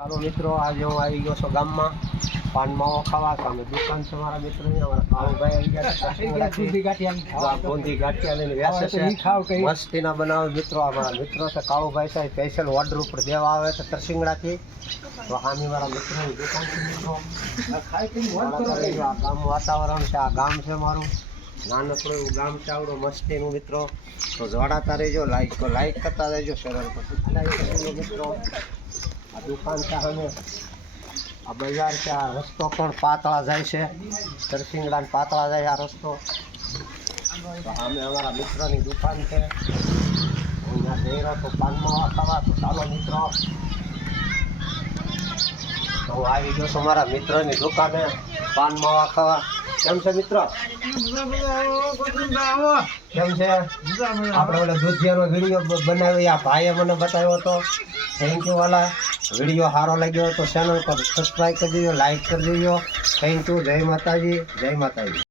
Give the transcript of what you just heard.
ચાલો મિત્રો આજે હું આવી ગયો છું ગામમાં. પાન માવો ખાવા સામે દુકાન છે મારા મિત્રો અમારા કાળુભાઈ આવી ગયા છે કસ્ટમર બુંદી ગાંઠિયા લઈને વેચે છે. મસ્તીના બનાવે મિત્રો અમારા મિત્રો છે કાળુભાઈ સાહેબ સ્પેશિયલ ઓર્ડર ઉપર દેવા આવે છે તરસિંગડાથી. તો આની મારા મિત્રોની દુકાન છે મિત્રો. ગામ વાતાવરણ છે આ ગામ છે મારું. નાનકડું એવું ગામ છે આવડું મસ્તીનું મિત્રો. તો જોડાતા રહેજો લાઈક લાઈક કરતા રહેજો સરળ તો મિત્રો આ દુકાન સામે. આ બજાર છે, આ રસ્તો પણ પાતળા જાય છે. તરસિંગડા પાતળા જાય આ રસ્તો. અમે અમારા મિત્રની દુકાન છે. અહીંયા જઈ રહ્યો તો પાનમાં ખાવા તો ચાલો મિત્રો હું આવી ગયો છું મારા મિત્રની દુકાને. પાન માવા ખાવા. કેમ છે મિત્ર? કેમ છે? આપણે ઓલા દૂધિયાનો વીડિયો બનાવ્યો આ ભાઈએ મને બતાવ્યો હતો. થેન્ક યુ વાલા. વીડિયો સારો લાગ્યો તો ચેનલ પર સબસ્ક્રાઈબ કરી દેજો લાઈક કરી દેજો. થેન્ક યુ જય માતાજી જય માતાજી.